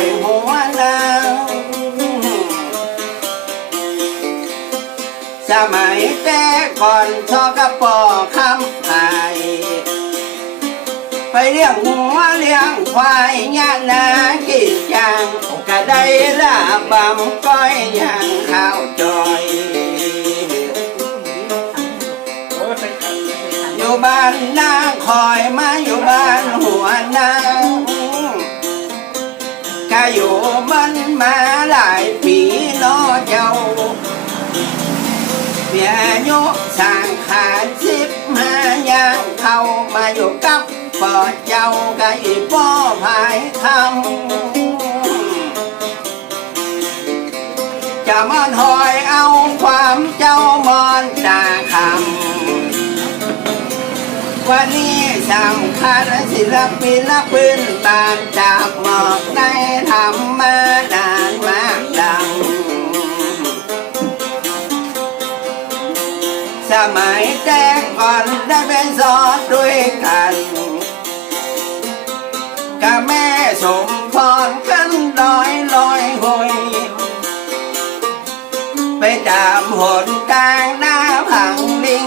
อยหัวนาสมัยแต่ก่อนชอกระปอคำไทยไปเลี้ยงหัวเลี้ยงควายย่านากินจางก็ได้ละบำก้อยย่างข้าวจอยอยู่บ้านนาคอยมาอยู่บ้านหัวนา ก็อยู่มันมาหลายปีนอเจ้าเมียยุสางขาดสิบห้าย่างเข้ามาอยู่กับป่อเจ้ากับอีป่อภายคำจะมอนหอยเอาความเจ้ามอนตาคำวันนี้ สำคัญศิลปินละปืนตามจากหมอกได้ทำมานานมากดัง สมัยแจ้งก่อนได้เป็นสอนด้วยกันกับแม่สมพรขึ้นลอยลอยหอยไปตามหนกลางหน้าผังลิง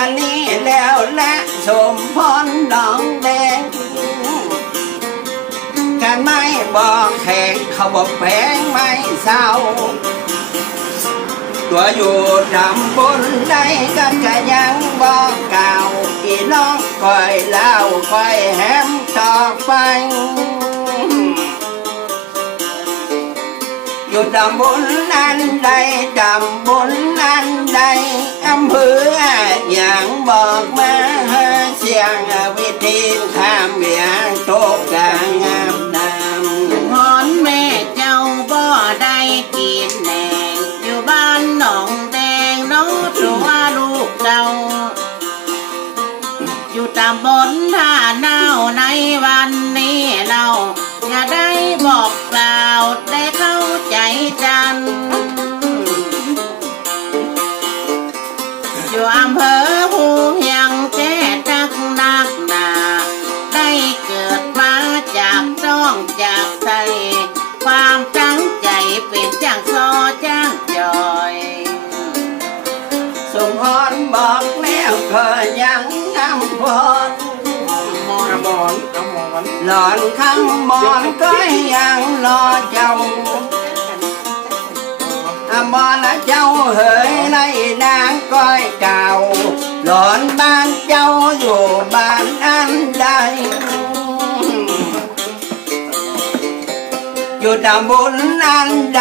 อันนี้แล้วและสมพรดองแดงการไม่บอกแขกเขาบอกแพงไม่เศร้า ตัวอยู่ดำบนได้กันก็ยังบอกเก่าอีน้องคอยเล่าคอยแฮมต่อไป อยู่ตำบลนั้นใดตำบลนั้นใดอำเภออย่างบอกมาเสียงวิธีข้ามเบียงโตกลางงามดหอนแม่เจ้าบ่ได้กินแหนงอยู่บ้านหนองแดงน้องตัวลูกเก่า อนมอนเอามอนหลอนคำมอนก็ยังรอเจ้าอมรนะเจ้าเฮยในนางก้อยเก่า หลอนบ้านเจ้าอยู่บ้านอันใดอยู่ตำบลอันใด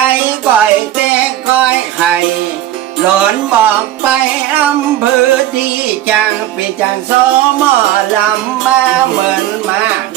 นบอกไปอำเภอที่จังเปจังโซมอลำมาเหมือนมาก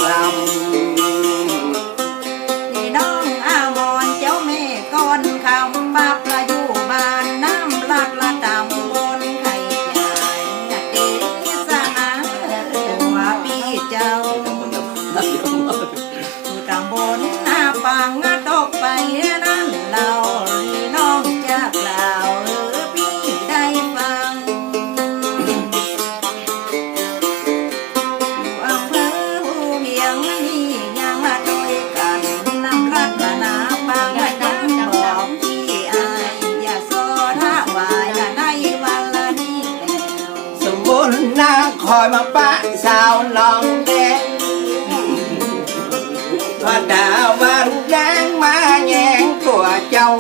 อยมาปะสาวน้องแดงพอดาววันแดงมาแยงตัวเจ้า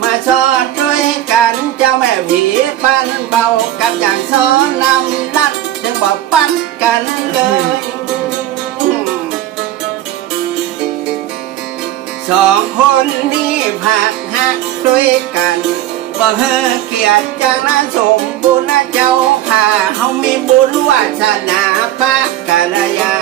มาสอนด้วยกันเจ้าแม่ผีปันเบากับอย่างสอนำนัดจึงบอกปันกันเลยสองคนนี้ผักหักด้วยกัน บ่เฮเกียรติจังนะสมบุญนะเจ้าค่ะเฮามีบุญวาสนาปะกันละยา